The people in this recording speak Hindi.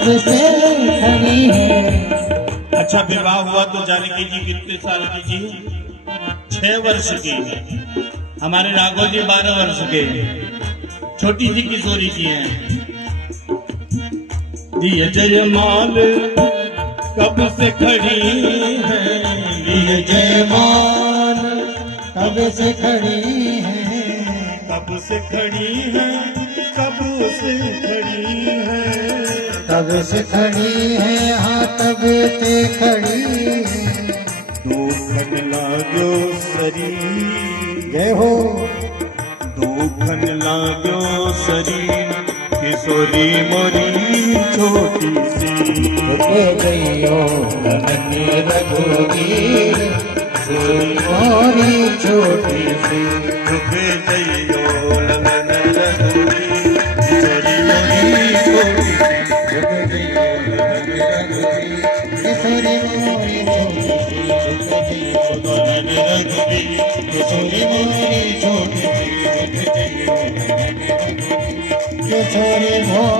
कब से खड़ी है। अच्छा, विवाह हुआ तो जानकी जी कितने साल की जी? 6 वर्ष की। हमारे राघव जी 12 वर्ष के। छोटी सी किशोरी जी हैं। ये जयमाल कब से खड़ी है, ये जयमाल कब से खड़ी है, कब से खड़ी है, कब से खड़ी है, कब से खड़ी है, हाँ तब से खड़ी है। दुखन लाग्यो शरीर, जय हो। दुखन लाग्यो शरीर, किशोरी मोरी छोटी सी। गईयो नन्ही रघुवीर, किशोरी मोरी छोटी सी। रुके जइयो नन्ही रघुवीर, किशोरी मोरी छोटी सी। रुके जइयो नन्ही रघुवीर, किशोरी मोरी छोटी सी। नन्ही रघुवीर, किशोरी मोरी छोटी सी। रुके जइयो नन्ही रघुवीर, किशोरी मोरी